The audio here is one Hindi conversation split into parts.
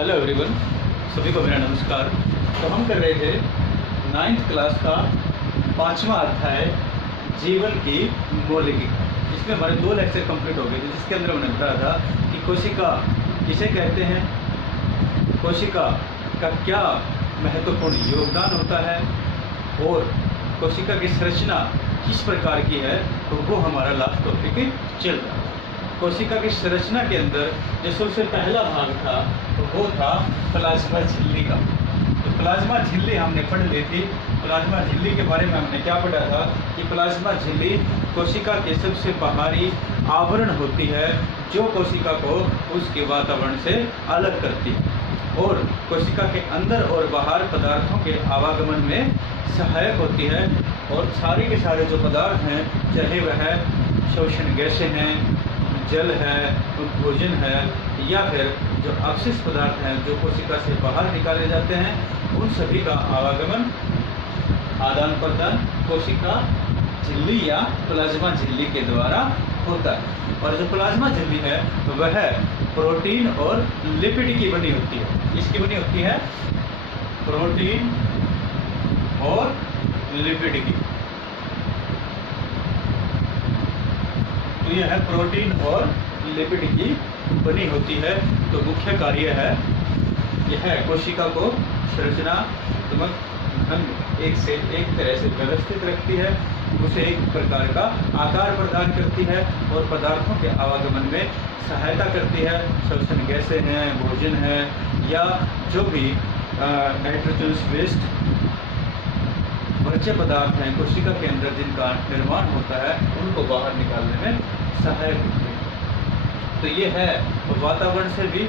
हेलो एवरीवन, सभी को मेरा नमस्कार। तो हम कर रहे थे 9th क्लास का 5वां अध्याय जीवन की मौलिकता। इसमें हमारे 2 लेक्चर कंप्लीट हो गए थे, जिसके अंदर हमने बताया था कि कोशिका किसे कहते हैं, कोशिका का क्या महत्वपूर्ण योगदान होता है और कोशिका की संरचना किस प्रकार की है। तो वो हमारा लास्ट टॉपिक चल रहा है। कोशिका की संरचना के अंदर जो सबसे पहला भाग था तो वो था प्लाज्मा झिल्ली का। तो प्लाज्मा झिल्ली हमने पढ़ ली थी। प्लाज्मा झिल्ली के बारे में हमने क्या पढ़ा था कि प्लाज्मा झिल्ली कोशिका के सबसे बाहरी आवरण होती है जो कोशिका को उसके वातावरण से अलग करती है और कोशिका के अंदर और बाहर पदार्थों के आवागमन में सहायक होती है। और सारे के सारे जो पदार्थ हैं, चाहे वह शोषण गैसें हैं, जल है, भोजन है या फिर जो अवशिष्ट पदार्थ हैं जो कोशिका से बाहर निकाले जाते हैं, उन सभी का आवागमन आदान प्रदान कोशिका झिल्ली या प्लाज्मा झिल्ली के द्वारा होता है। और जो प्लाज्मा झिल्ली है वह प्रोटीन और लिपिड की बनी होती है। इसकी बनी होती है प्रोटीन और लिपिड की। तो यह है प्रोटीन और लिपिड की बनी होती है। तो मुख्य कार्य है यह कोशिका को संरचनात्मक ढंग एक से एक तरह से व्यवस्थित रखती है, उसे एक प्रकार का आकार प्रदान करती है और पदार्थों के आवागमन में सहायता करती है। शोषण गैसें हैं, भोजन है या जो भी नाइट्रोजन वेस्ट वर्ज्य पदार्थ हैं कोशिका के अंदर जिनका निर्माण होता है, उनको बाहर निकालने में सहायक होती है। तो ये है वातावरण से भी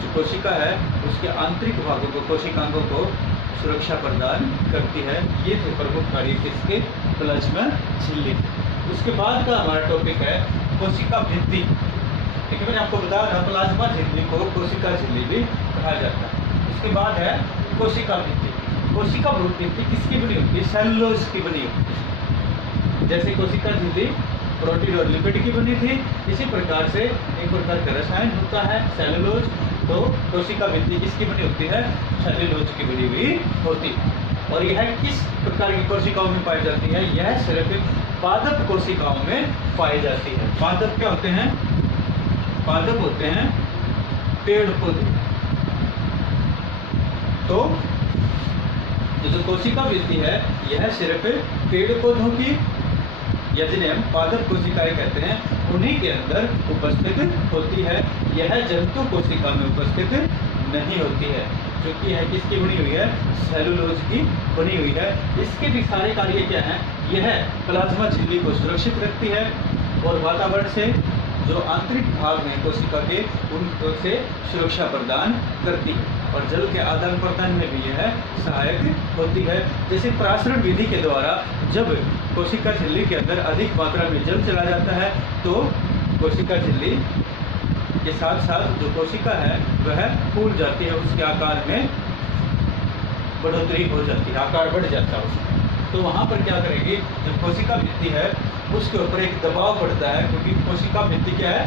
जो कोशिका है उसके आंतरिक भागों को, कोशिकांगों को सुरक्षा प्रदान करती है। ये थे प्रमुख कार्य किसके, प्लाज्मा झिल्ली। उसके बाद का हमारा टॉपिक है कोशिका भित्ति। ठीक है, मैंने आपको बताया था प्लाज्मा झिल्ली को कोशिका झिल्ली भी कहा जाता है। उसके बाद है कोशिका भित्ति। कोशिका भित्ति किसकी बनी होती है, सेलुलोज की बनी होती है। जैसे कोशिका झिल्ली प्रोटीन और लिपिड की बनी थी, इसी प्रकार से एक प्रकार का रसायन होता है सेलुलोज। तो कोशिका भित्ति किसकी बनी होती है, सेलुलोज की बनी हुई होती है। और यह किस प्रकार की कोशिकाओं में पाई जाती है, यह सिर्फ पादप कोशिकाओं में पाई जाती है। पादप क्या होते हैं, पादप होते हैं पेड़ पौधे। तो जो कोशिका भित्ति है यह सिर्फ पेड़ पौधों की या जिन्हें हम पादप कोशिकाएं कहते हैं उन्हीं के अंदर उपस्थित होती है। यह जंतु कोशिका में उपस्थित नहीं होती है, जो कि यह किसकी बनी हुई है, सेलुलोज की बनी हुई है। इसके भी सारे कार्य क्या हैं, यह प्लाज्मा झिल्ली को सुरक्षित रखती है और वातावरण से जो आंतरिक भाग हैं कोशिका के उनसे सुरक्षा प्रदान करती है और जल के आदान प्रदान में भी यह सहायक होती है। जैसे प्रासरण विधि के द्वारा जब कोशिका झिल्ली के अंदर अधिक मात्रा में जल चला जाता है तो कोशिका झिल्ली के साथ साथ जो कोशिका है वह फूल जाती है, उसके आकार में बढ़ोतरी हो जाती है, आकार बढ़ जाता है उसका। तो वहाँ पर क्या करेगी, जब कोशिका भित्ति है उसके ऊपर एक दबाव पड़ता है, क्योंकि कोशिका भित्ति क्या है,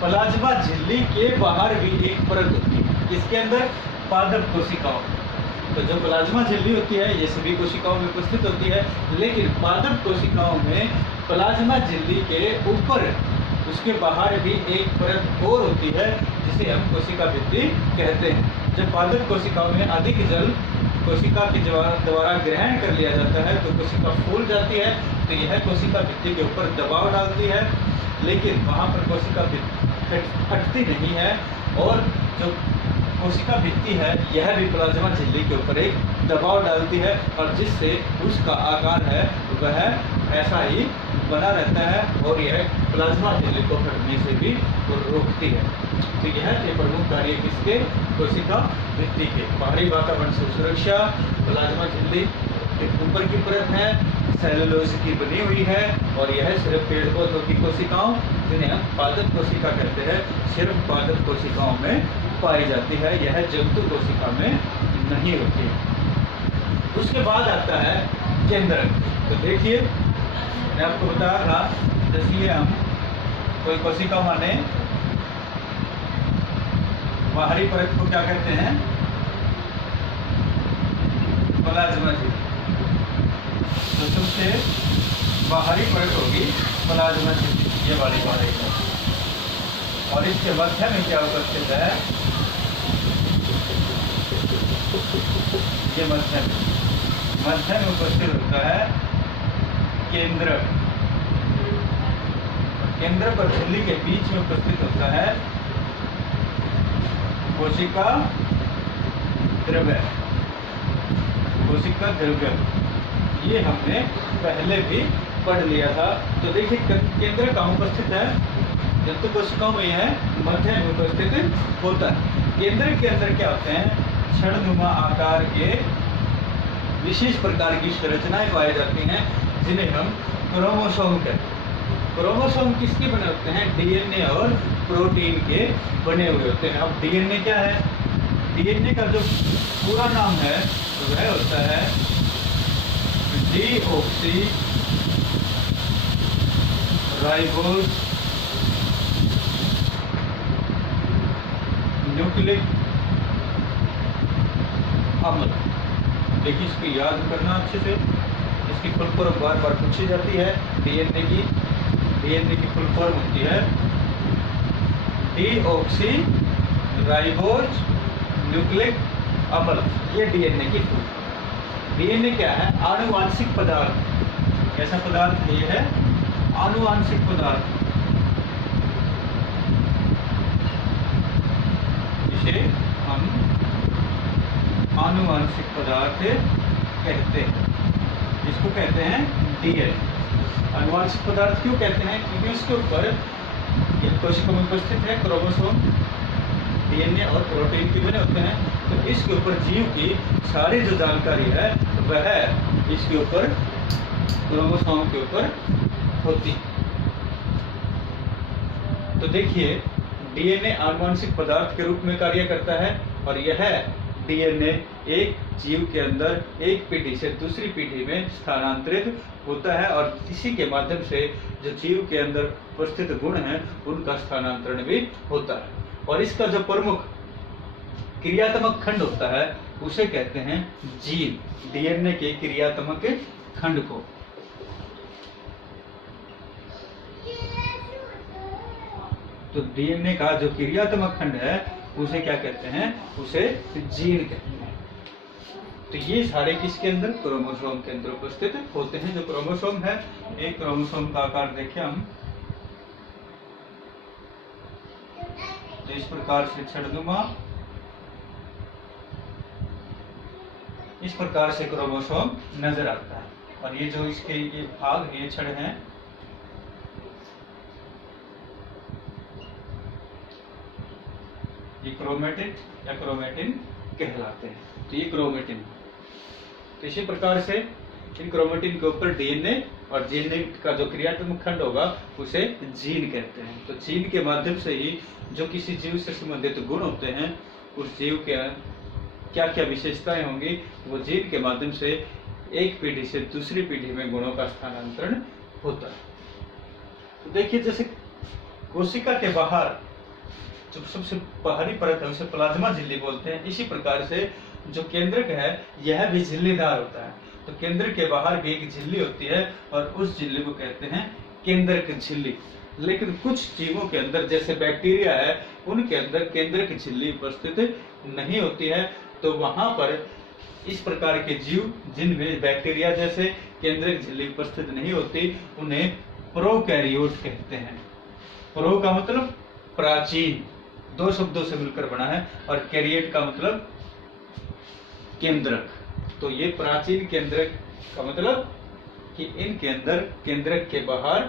प्लाज्मा झिल्ली के बाहर भी एक परत होती है। इसके अंदर पादप कोशिकाओं, तो जो प्लाज्मा झिल्ली होती है ये सभी कोशिकाओं में उपस्थित होती है, लेकिन पादप कोशिकाओं में प्लाज्मा झिल्ली के ऊपर उसके बाहर भी एक परत और होती है जिसे हम कोशिका भित्ति कहते हैं। जब पादप कोशिकाओं में अधिक जल कोशिका के द्वारा ग्रहण कर लिया जाता है तो कोशिका फूल जाती है, तो यह कोशिका भित्ति के ऊपर दबाव डालती है, लेकिन वहाँ पर कोशिका फटती नहीं है। और जो कोशिका भित्ति है यह भी प्लाज्मा झिल्ली के ऊपर एक दबाव डालती है और जिससे उसका आकार है वह ऐसा ही बना रहता है और यह प्लाज्मा झिल्ली को फटने से भी रोकती है। तो यह थे प्रमुख कार्य किसके, कोशिका भित्ति के। बाहरी वातावरण से सुरक्षा, प्लाज्मा झिल्ली एक ऊपर की परत है, सेलुलोज की बनी हुई है और यह सिर्फ पेड़ पौधों की कोशिकाओं जिन्हें हम पादप कोशिका कहते हैं सिर्फ पादप कोशिकाओं में पाई जाती है, यह जंतु कोशिका में नहीं होती है। उसके बाद आता है केंद्रक। तो देखिए मैं आपको बताया था, जैसे हम कोई कोशिका माने बाहरी परत को क्या कहते हैं? प्लाज्मा झिल्ली। तो सबसे बाहरी परत होगी प्लाज्मा झिल्ली, ये वाली बाहरी परत। और इसके मध्य में क्या उपस्थित है? ये मध्य में उपस्थित होता है केंद्रक। केंद्रक और झिल्ली के बीच में उपस्थित होता है कोशिका द्रव्य। कोशिका द्रव्य ये हमने पहले भी पढ़ लिया था। तो देखिए केंद्र कहाँ उपस्थित है? जंतु कोशिकाओं में यह मध्य में उपस्थित होता है। केंद्र के अंदर क्या होते हैं? छड़नुमा आकार के विशेष प्रकार की संरचनाएं पाई जाती हैं, जिन्हें हम क्रोमोसोम कहते हैं। क्रोमोसोम किसके बने होते हैं? डीएनए और प्रोटीन के बने हुए होते हैं। अब डीएनए क्या है? डीएनए का जो पूरा नाम है वह होता है डीऑक्सी राइबोज न्यूक्लिक अम्ल। देखिए इसकी याद करना अच्छे से। इसकी फुल फॉर्म बार बार पूछी जाती है। डीएनए की फुल फॉर्म होती है डीऑक्सी राइबोज न्यूक्लिक अम्ल। ये डीएनए की फुल फॉर्म। डीएनए क्या है? आनुवांशिक पदार्थ। कैसा पदार्थ है? ये है आनुवांशिक पदार्थ। इसे हम आनुवांशिक पदार्थ कहते हैं। इसको कहते हैं डीएनए। आनुवांशिक पदार्थ क्यों कहते हैं? क्योंकि इसके ऊपर कोशिका में उपस्थित है क्रोमोसोम, डीएनए और प्रोटीन के बने होते हैं। तो इसके ऊपर जीव की सारी जो जानकारी है वह इसके ऊपर क्रोमोसोम के ऊपर होती है। तो देखिए डीएनए आनुवांशिक पदार्थ के रूप में कार्य करता है और यह डीएनए एक जीव के अंदर एक पीढ़ी से दूसरी पीढ़ी में स्थानांतरित होता है और इसी के माध्यम से जो जीव के अंदर उपस्थित गुण हैं उनका स्थानांतरण भी होता है। और इसका जो प्रमुख क्रियात्मक खंड होता है उसे कहते हैं जीन। डीएनए के क्रियात्मक खंड को। तो डीएनए का जो क्रियात्मक खंड है उसे क्या कहते हैं? उसे जीन कहते हैं। तो ये सारे किसके अंदर? क्रोमोसोम के अंदर उपस्थित होते हैं। जो क्रोमोसोम है, एक क्रोमोसोम का आकार देखिए हम, तो इस प्रकार से छड़नुमा, इस प्रकार से क्रोमोसोम नजर आता है। और ये जो इसके ये भाग, ये छड़ हैं, ये क्रोमेटिन या क्रोमेटिन कहलाते हैं। तो ये क्रोमेटिन। तो इसी प्रकार से इन क्रोमेटिन के ऊपर डीएनए और डीएनए का जो क्रियात्मक खंड होगा उसे जीन कहते हैं। तो जीन के माध्यम से ही जो किसी जीव से संबंधित गुण होते हैं, उस जीव के क्या क्या विशेषताएं होंगी, वो जीन के माध्यम से एक पीढ़ी से दूसरी पीढ़ी में गुणों का स्थानांतरण होता है। तो देखिए जैसे कोशिका के बाहर जो सबसे बाहरी परत है उसे प्लाज्मा झिल्ली बोलते हैं। इसी प्रकार से जो केंद्रक है यह भी झिल्लीदार होता है। तो केंद्र के बाहर भी एक झिल्ली होती है और उस झिल्ली को कहते हैं केंद्रक झिल्ली। लेकिन कुछ जीवों के अंदर जैसे बैक्टीरिया है, उनके अंदर केंद्रक झिल्ली उपस्थित नहीं होती है। तो वहां पर इस प्रकार के जीव जिनमें बैक्टीरिया जैसे केंद्रक झिल्ली उपस्थित नहीं होती, उन्हें प्रोकैरियोट कहते हैं। प्रो का मतलब प्राचीन, दो शब्दों से मिलकर बना है, और कैरियोट का मतलब केंद्रक। तो ये प्राचीन केंद्रक का मतलब कि इनके अंदर केंद्रक के बाहर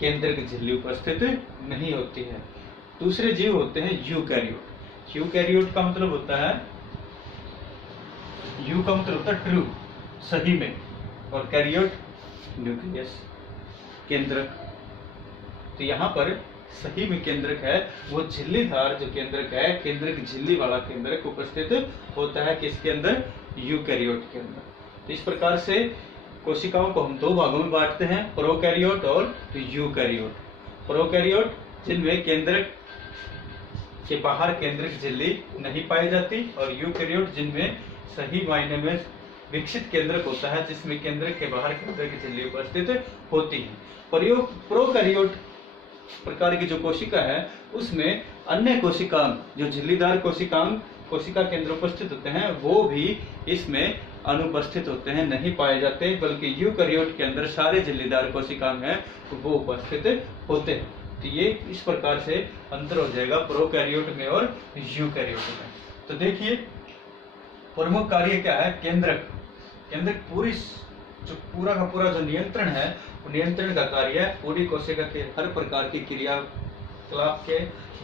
केंद्रक झिल्ली उपस्थित नहीं होती है। दूसरे जीव होते हैं यूकैरियोट। यूकैरियोट का मतलब होता है, यू का मतलब होता है ट्रू, सही में, और कैरियोट न्यूक्लियस, केंद्रक। तो यहाँ पर सही में केंद्रक है, वो झिल्लीदार जो केंद्रक है, केंद्रक झिल्ली वाला केंद्रक उपस्थित होता है किसके अंदर? यूकैरियोट के अंदर। तो इस प्रकार से कोशिकाओं को हम दो भागों में बांटते हैं, प्रोकैरियोट और यूकैरियोट। प्रोकैरियोट जिनमें के बाहर केंद्रक झिल्ली नहीं पाई जाती, और यूकैरियोट जिनमें सही मायने में विकसित केंद्रक होता है, जिसमें केंद्रक के बाहर केंद्रक झिल्ली उपस्थित होती है। प्रोकैरियोट प्रकार की जो कोशिका है उसमें अन्य कोशिकांग जो झिल्लीदार कोशिका केंद्र उपस्थित होते हैं वो भी इसमें अनुपस्थित होते हैं, नहीं पाए जाते, बल्कि यूकैरियोट के अंदर सारे झिल्लीदार कोशिकांग हैं वो उपस्थित होते हैं। तो ये इस प्रकार से अंतर हो जाएगा प्रोकैरियोट में और यूकैरियोट में। तो देखिए प्रमुख कार्य क्या है। केंद्रक पूरा का पूरा जो नियंत्रण है वो नियंत्रण का कार्य है पूरी कोशिका के हर प्रकार की क्रियाकलाप के,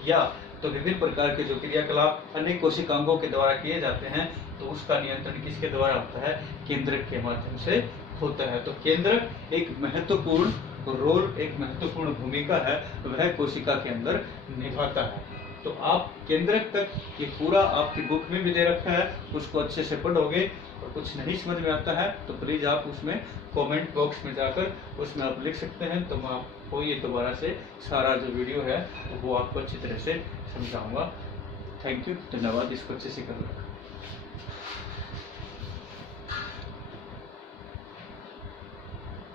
या तो विभिन्न प्रकार के जो क्रियाकलाप अनेक कोशिकांगों के द्वारा किए जाते हैं तो उसका नियंत्रण किसके द्वारा होता है, केंद्रक के माध्यम से होता है। तो केंद्रक एक महत्वपूर्ण रोल, एक महत्वपूर्ण भूमिका है वह कोशिका के अंदर निभाता है। तो आप केंद्रक तक ये पूरा आपकी बुक में भी दे रखा है, उसको अच्छे से पढ़ोगे और कुछ नहीं समझ में आता है तो प्लीज आप उसमें कमेंट बॉक्स में जाकर उसमें आप लिख सकते हैं, तो मैं आपको ये दोबारा से सारा जो वीडियो है वो आपको अच्छी तरह से समझाऊंगा। थैंक यू, धन्यवाद। इसको अच्छे से कर रखा।